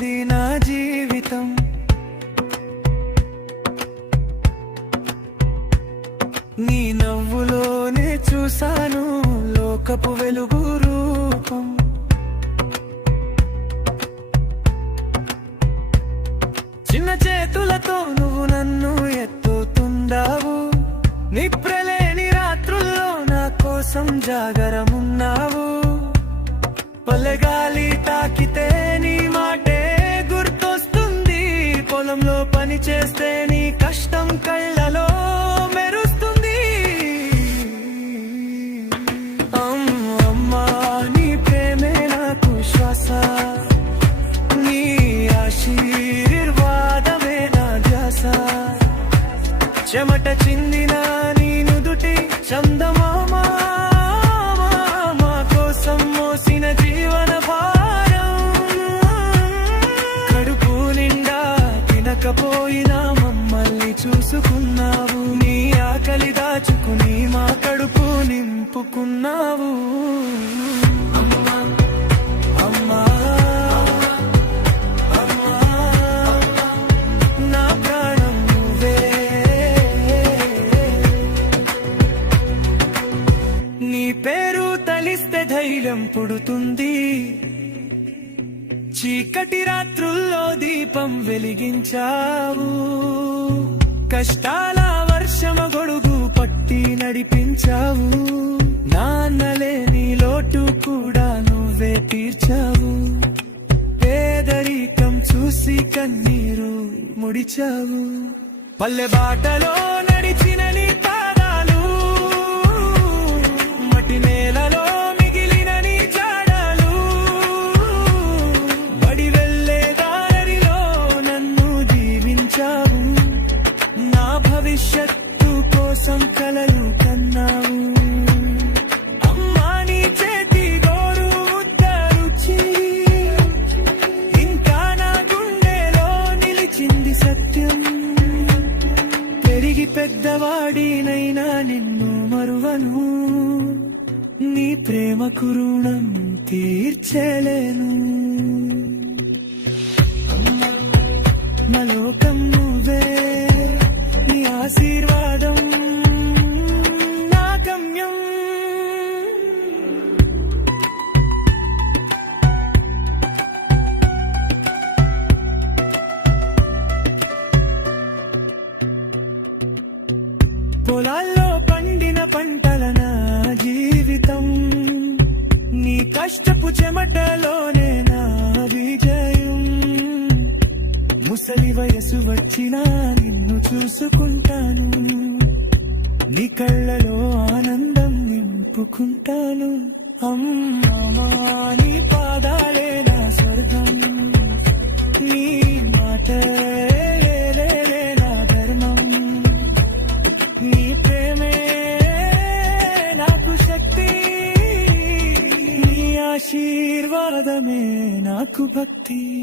ఉంది నా జీవితం. నీ నవ్వులోనే చూశాను లోకపు వెలుగు రూపం. చిన్న చేతులతో నువ్వు నన్ను ఎత్తుతుండావు. నిద్రలేని రాత్రుల్లో నా కోసం జాగరమున్నావు. పల్లెగాలి తాకితే నీ మాటే గుర్తొస్తుంది. పొలంలో పని చేస్తే నీ కష్టం కళ్ళలో మెరుస్తుంది. అమ్మా నీ ప్రేమే నాకు శ్వాస, నీ ఆశీర్వాదమే నా ధ్యాస. చెమట చిందిన నీ నుదుటి చందమామా, మా కోసం మోసిన జీవన భారం. కడుపు నిండా తినకపోయినా మమ్మల్ని చూసుకున్నావు. నీ ఆకలి దాచుకుని మా కడుపు నింపుకున్నావు. అమ్మా అమ్మా నా ప్రాణం నువ్వే. నీ పేరు తలిస్తే ధైర్యం పుడుతుంది. చీకటి రాత్రుల్లో దీపం వెలిగించావు. కష్టాల వర్షమ గొడుగు పట్టి నడిపించావు. నాన్నలేని లోటు కూడా నువ్వే తీర్చావు. పేదరికం చూసి కన్నీరు ముడిచావు. పల్లె బాటలో నడిచిన నీ పాదాలు, మట్టి నేలలో మిగిలిన నీ జాడలు. బడి వెళ్ళే దారిలో నన్ను దీవించావు. నా భవిష్యత్తు కోసం కలలు కన్నావు. అమ్మా నీ చేతి గోరు ముద్ద రుచి ఇంకా నా గుండెలో నిలిచింది సత్యం. పెరిగి పెద్దవాడినైనా నిన్ను మరువను. నీ ప్రేమకు రుణం తీర్చలేను. నా లోకం నువ్వే, నీ ఆశీర్వాదం నా గమ్యం. పొలాల్లో పండిన పంటల నా జీవితం. నీ కష్టపు చెమటలోనే నా విజయం. ముసలి వయసు వచ్చినా నిన్ను చూసుకుంటాను. నీ కళ్ళలో ఆనందం నింపుకుంటాను. అమ్మా నీ పాదాలే నా స్వర్గం. నీ మాటలే నా ధర్మం. నీ ప్రేమే నాకు శక్తి. నీ ఆశీర్వాదమే నాకు భక్తి.